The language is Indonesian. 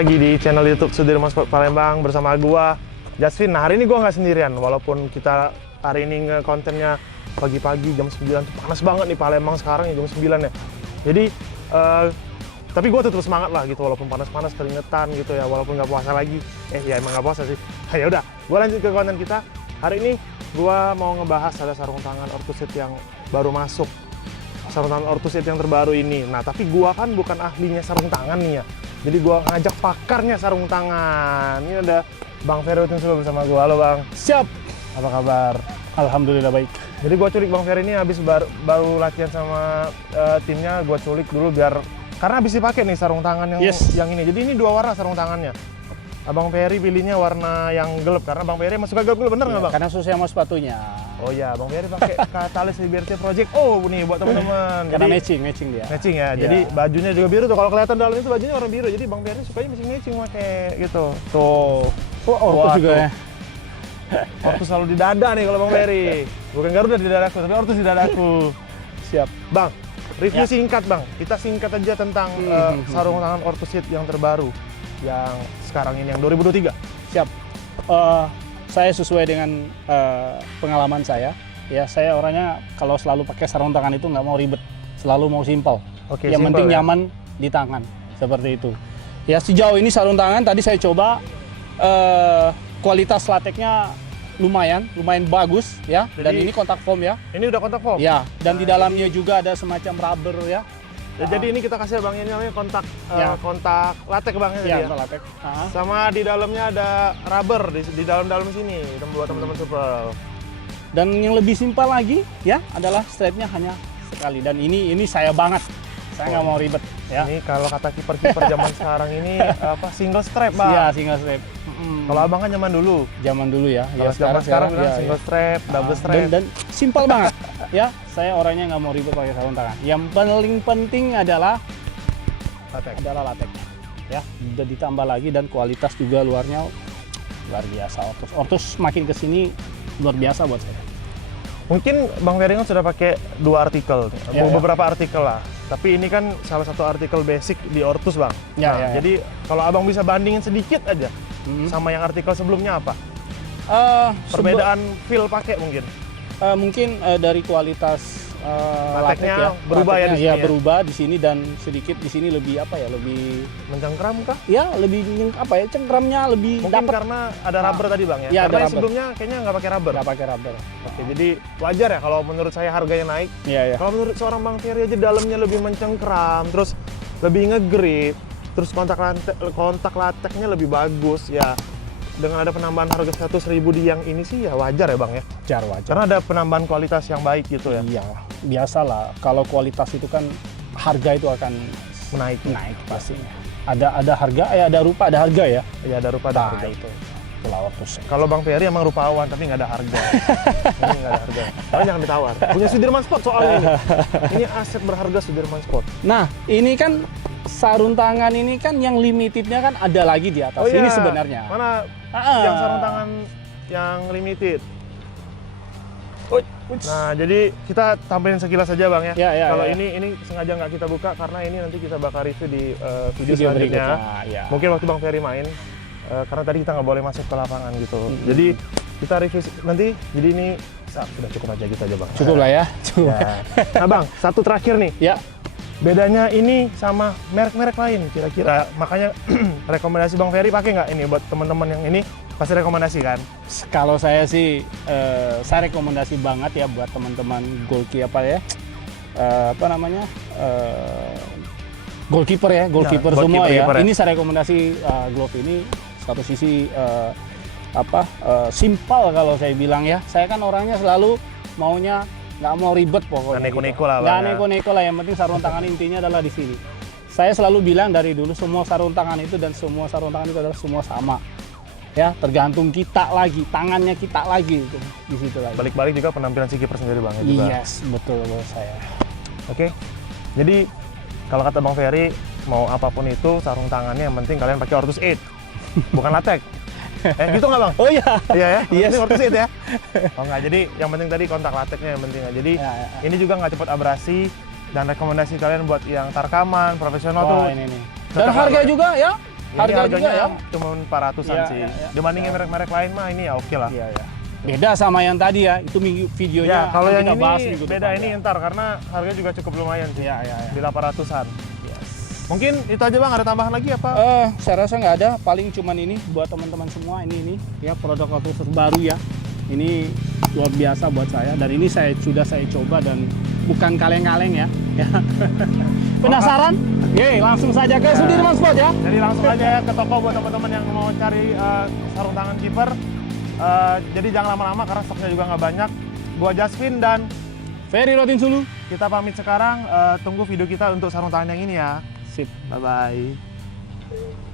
lagi di channel YouTube Sudirman Sport Palembang bersama gua Jasvin. Nah, hari ini gua nggak sendirian, walaupun kita hari ini kontennya pagi-pagi jam 9 tuh panas banget nih Palembang sekarang ya jam 9 ya. Jadi tapi gua tetap semangat lah gitu, walaupun panas-panas keringetan gitu ya, walaupun nggak puasa lagi. Ya emang nggak puasa sih. Ya udah, gua lanjut ke konten kita. Hari ini gua mau ngebahas ada sarung tangan Orthoset yang baru masuk. Sarung tangan Orthoset yang terbaru ini. Nah, tapi gua kan bukan ahlinya sarung tangan nih ya. Jadi gua ngajak pakarnya sarung tangan. Ini ada Bang Ferry sudah bersama gua. Halo Bang. Siap. Apa kabar? Alhamdulillah baik. Jadi gua culik Bang Ferry ini habis baru latihan sama timnya. Gua culik dulu biar karena habis dipakai nih sarung tangan yang ini. Jadi ini dua warna sarung tangannya. Abang Ferry pilihnya warna yang gelap karena Bang Ferry masuk gelap, bener nggak Bang? Karena sesuai sama sepatunya. Oh ya, Bang Ferry pakai Catalyst Liberty Project. Oh, nih buat teman-teman. Karena matching dia. Matching ya. Jadi bajunya juga biru tuh. Kalau kelihatan dalam itu bajunya warna biru. Jadi Bang Ferry sukanya matching pakai gitu. Tuh. Oh, Ortus juga ya. Ortus selalu di dada nih kalau Bang Ferry. Bukan Garuda di dadaku, tapi Ortus di dadaku. Siap. Bang, review singkat Bang. Kita singkat aja tentang sarung tangan Orthoset yang terbaru. Yang sekarang ini, yang 2023. Siap. Saya sesuai dengan pengalaman saya. Ya, saya orangnya kalau selalu pakai sarung tangan itu nggak mau ribet. Selalu mau simpel. Oke, yang simple, penting ya? nyaman di tangan. Seperti itu. Ya, sejauh ini sarung tangan tadi saya coba kualitas lateknya lumayan bagus ya. Dan ini kontak foam ya. Ini udah kontak foam? Ya, dan di dalamnya juga ada semacam rubber ya. Jadi ini kita kasih Bang, ini namanya kontak kontak latek Bang ya. Iya, latek. Sama di dalamnya ada rubber di dalam sini buat teman-teman supel. Dan yang lebih simpel lagi ya adalah strapnya hanya sekali. Dan ini saya banget. Saya nggak mau ribet ya. Ini kalau kata kiper-kiper zaman sekarang ini apa single strap Bang? Iya, single strap. Kalau Abang kan zaman dulu. Zaman dulu ya. Kalau sekarang bilang single strap, double strap. Dan simpel banget. Ya, saya orangnya nggak mau ribet pakai sarung tangan. Yang paling penting adalah lateknya. Ya, udah ditambah lagi dan kualitas juga luarnya luar biasa. Ortus makin kesini luar biasa buat saya. Mungkin Bang Ferry kan sudah pakai dua artikel, beberapa artikel lah. Tapi ini kan salah satu artikel basic di Ortus Bang. Jadi kalau Abang bisa bandingin sedikit aja sama yang artikel sebelumnya apa? Perbedaan feel pakai mungkin? Mungkin dari kualitas lateknya berubah ya di sini. Ya, berubah di sini dan sedikit di sini lebih apa ya? Lebih mencengkram kah? Ya, lebih apa ya? Cengkramnya lebih mungkin dapat. Karena ada rubber tadi Bang ya. Ya, karena yang sebelumnya kayaknya nggak pakai rubber. Nggak pakai rubber. Oke, jadi wajar ya kalau menurut saya harganya naik. Iya. Kalau menurut seorang Bang Ferry aja dalamnya lebih mencengkram, terus lebih ngegrip, terus kontak lateknya lebih bagus ya. Dengan ada penambahan harga 100.000 di yang ini sih ya wajar ya Bang ya? Wajar. Karena ada penambahan kualitas yang baik gitu ya? Iya, biasalah. Kalau kualitas itu kan harga itu akan naik pastinya. Ada harga, ada rupa, ada harga ya? Iya, ada rupa, ada harga. Itu pelawak terus. Kalau Bang Ferry emang rupawan tapi nggak ada harga. Ini nggak ada harga. Tapi jangan ditawar. Punya Sudirman Sport soalnya ini. Ini aset berharga Sudirman Sport. Nah, ini kan sarung tangan ini kan yang limitednya kan ada lagi di atas. Ini sebenarnya. Mana yang sarung tangan yang limited? Nah, jadi kita tampilin sekilas saja Bang ya. Kalau ini sengaja nggak kita buka karena ini nanti kita bakal review di video selanjutnya. Mungkin waktu Bang Ferry main, karena tadi kita nggak boleh masuk ke lapangan gitu. Jadi kita review nanti. Jadi ini sudah cukup aja gitu aja Bang. Cukup lah ya. Nah Bang, satu terakhir nih. Ya. Bedanya ini sama merek-merek lain kira-kira. Makanya rekomendasi Bang Ferry pakai nggak ini buat teman-teman yang ini? Pasti rekomendasi kan? Kalau saya sih, saya rekomendasi banget ya buat teman-teman goalkeeper goalkeeper semua ya. Ini saya rekomendasi glove ini satu sisi simpel kalau saya bilang ya. Saya kan orangnya selalu maunya nggak mau ribet pokoknya. Neko-neko lah. Nggak neko-neko lah. Yang penting sarung tangan intinya adalah di sini. Saya selalu bilang dari dulu semua sarung tangan itu dan semua sarung tangan itu adalah semua sama. Ya, tergantung kita lagi, tangannya kita lagi itu di situ lagi. Balik-balik juga penampilan si kiper sendiri Bang ya juga. Yes, betul menurut saya. Oke. Jadi kalau kata Bang Ferry mau apapun itu sarung tangannya yang penting kalian pakai Orthoset. Bukan latek. Gitu nggak Bang? Oh iya. Iya ya? Yes. Ini Orthoset ya? Oh nggak, jadi yang penting tadi kontak lateknya yang penting. Jadi ini juga nggak cepat abrasi. Dan rekomendasi kalian buat yang tarkaman, profesional tuh. Ini nih. Dan harga juga ya Ini Harga juga ya. cuma 400-an Iya, sih. iya, iya. Dibandingin merek-merek lain mah ini ya oke lah. Iya, iya. Beda sama yang tadi ya, itu videonya Ya, kalau akan yang kita bahas ini minggu beda depan, ini ya. ntar karena harganya juga cukup lumayan sih. Iya, iya, iya. Di 800-an. Yes. Mungkin itu aja Bang, ada tambahan lagi apa? Saya rasa nggak ada, paling cuman ini buat teman-teman semua ini ya produk Lotus baru ya. Ini luar biasa buat saya dan ini sudah saya coba dan bukan kaleng-kaleng ya. Ya. Penasaran? Ye, langsung saja ke Sudirman Sport ya. Jadi langsung aja ke toko buat teman-teman yang mau cari sarung tangan kiper. Jadi jangan lama-lama karena stoknya juga nggak banyak. Gua Jasvin dan Ferry Rotin Sulu. kita pamit sekarang. Tunggu video kita untuk sarung tangan yang ini ya. Sip. Bye-bye.